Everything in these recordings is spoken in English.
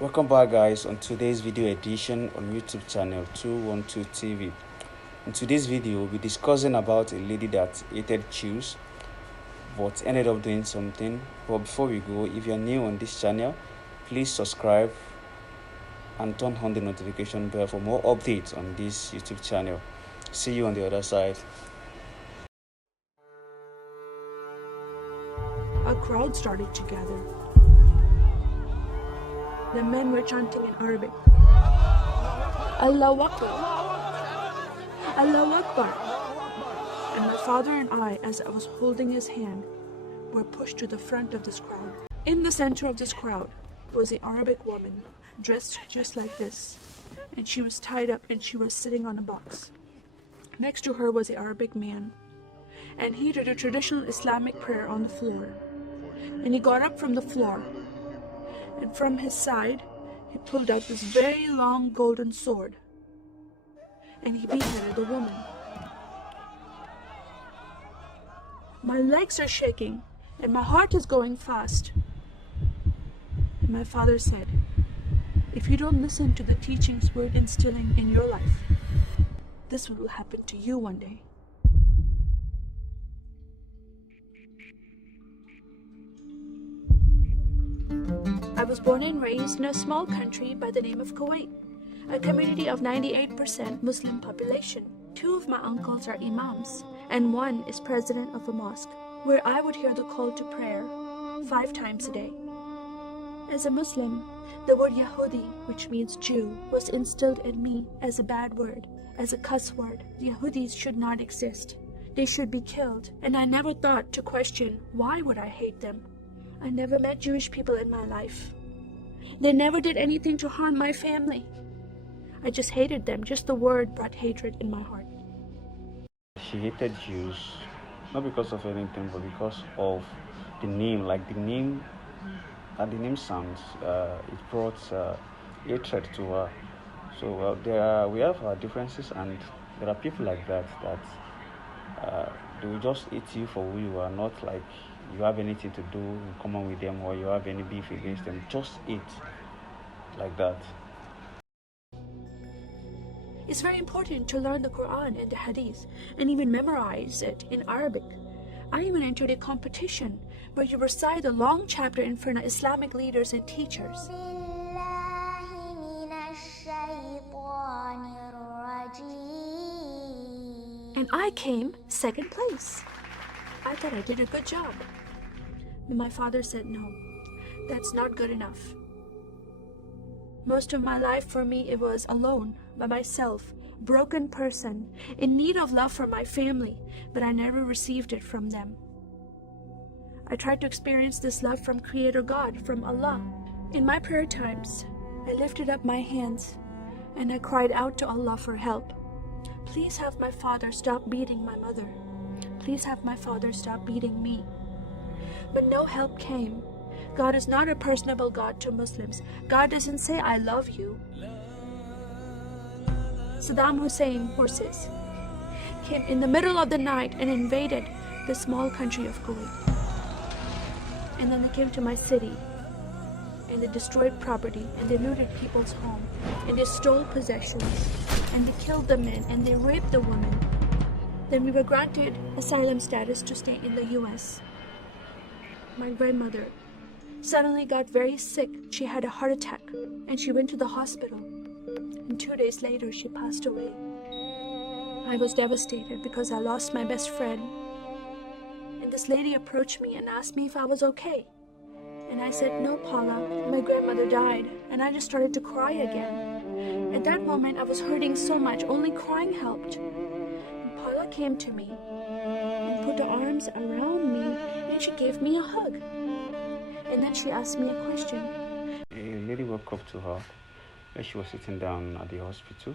Welcome back guys on today's video edition on YouTube channel 212 TV. In today's video we'll be discussing about a lady that hated Jews but ended up doing something. But before we go, if you're new on this channel, please subscribe and turn on the notification bell for more updates on this YouTube channel. See you on the other side. A crowd started to gather. The men were chanting in Arabic, Allahu Akbar, Allahu Akbar. And my father and I, as I was holding his hand, were pushed to the front of this crowd. In the center of this crowd was an Arabic woman, dressed just like this, and she was tied up and she was sitting on a box. Next to her was an Arabic man, and he did a traditional Islamic prayer on the floor. And he got up from the floor, and from his side, he pulled out this very long golden sword, and he beheaded the woman. My legs are shaking, and my heart is going fast. And my father said, if you don't listen to the teachings we're instilling in your life, this will happen to you one day. I was born and raised in a small country by the name of Kuwait, a community of 98% Muslim population. 2 of my uncles are imams, and 1 is president of a mosque, where I would hear the call to prayer 5 times a day. As a Muslim, the word Yahudi, which means Jew, was instilled in me as a bad word, as a cuss word. Yahudis should not exist. They should be killed, and I never thought to question why would I hate them. I never met Jewish people in my life. They never did anything to harm my family. I just hated them. Just the word brought hatred in my heart. She hated Jews, not because of anything, but because of the name. Like the name sounds, it brought hatred to her. So we have our differences, and there are people like that they will just hate you for who you are, not like you have anything to do in common with them or you have any beef against them. Just hate like that. It's very important to learn the Quran and the Hadith and even memorize it in Arabic. I even entered a competition where you recite a long chapter in front of Islamic leaders and teachers. And I came second place. I thought I did a good job. But my father said, no, that's not good enough. Most of my life for me, it was alone, by myself, broken person, in need of love from my family, but I never received it from them. I tried to experience this love from Creator God, from Allah. In my prayer times, I lifted up my hands and I cried out to Allah for help. Please have my father stop beating my mother. Please have my father stop beating me. But no help came. God is not a personable God to Muslims. God doesn't say, I love you. Saddam Hussein forces came in the middle of the night and invaded the small country of Kuwait. And then they came to my city, and they destroyed property, and they looted people's home, and they stole possessions, and they killed the men, and they raped the women. Then we were granted asylum status to stay in the US. My grandmother suddenly got very sick. She had a heart attack, and she went to the hospital. And 2 days later, she passed away. I was devastated because I lost my best friend. And this lady approached me and asked me if I was okay. And I said, no, Paula, my grandmother died. And I just started to cry again. At that moment, I was hurting so much, only crying helped. And Paula came to me and put her arms around me, and she gave me a hug. And then she asked me a question. A lady walked up to her as she was sitting down at the hospital.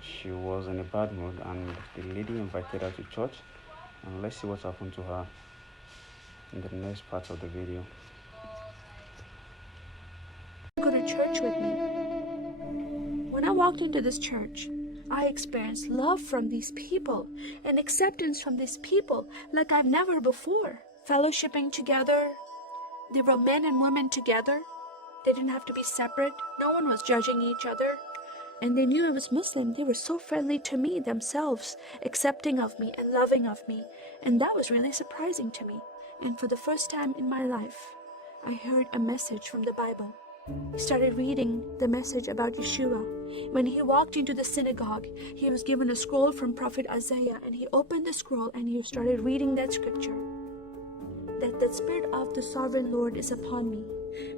She was in a bad mood, and the lady invited her to church. And let's see what happened to her in the next part of the video. Go to church with me. When I walked into this church, I experienced love from these people and acceptance from these people like I've never before. Fellowshipping together, they were men and women together. They didn't have to be separate. No one was judging each other. And they knew I was Muslim. They were so friendly to me themselves, accepting of me and loving of me. And that was really surprising to me. And for the first time in my life, I heard a message from the Bible. He started reading the message about Yeshua. When he walked into the synagogue, he was given a scroll from Prophet Isaiah, and he opened the scroll and he started reading that scripture. That the Spirit of the Sovereign Lord is upon me,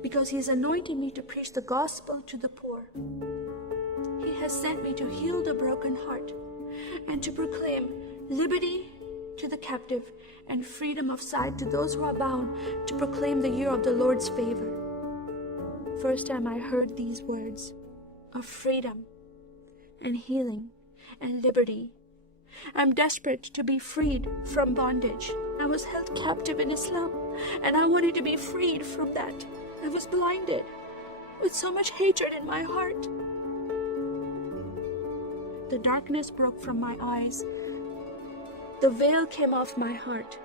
because he has anointed me to preach the gospel to the poor. He has sent me to heal the broken heart and to proclaim liberty to the captive and freedom of sight to those who are bound, to proclaim the year of the Lord's favor. First time I heard these words of freedom and healing and liberty. I'm desperate to be freed from bondage. I was held captive in Islam, and I wanted to be freed from that. I was blinded with so much hatred in my heart. The darkness broke from my eyes. The veil came off my heart.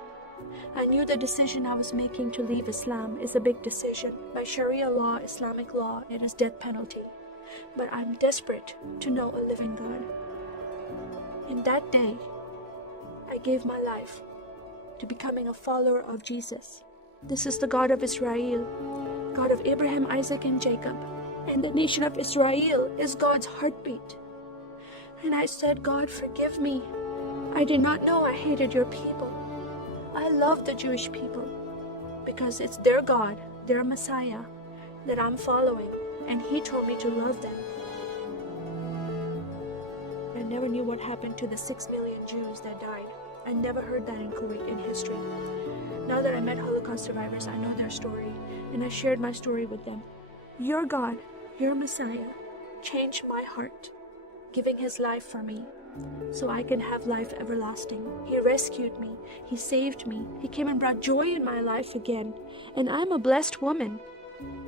I knew the decision I was making to leave Islam is a big decision. By Sharia law, Islamic law, it is death penalty. But I'm desperate to know a living God. In that day, I gave my life to becoming a follower of Jesus. This is the God of Israel, God of Abraham, Isaac, and Jacob. And the nation of Israel is God's heartbeat. And I said, God, forgive me. I did not know I hated your people. I love the Jewish people because it's their God, their Messiah that I'm following, and he told me to love them. I never knew what happened to the 6 million Jews that died. I never heard that in Kuwait in history. Now that I met Holocaust survivors, I know their story, and I shared my story with them. Your God, your Messiah, changed my heart, giving his life for me, so I can have life everlasting. He rescued me. He saved me. He came and brought joy in my life again. And I'm a blessed woman.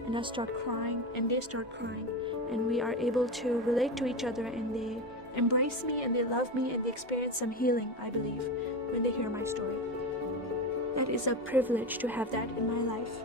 And I start crying, and they start crying. And we are able to relate to each other, and they embrace me, and they love me, and they experience some healing, I believe, when they hear my story. That is a privilege to have that in my life.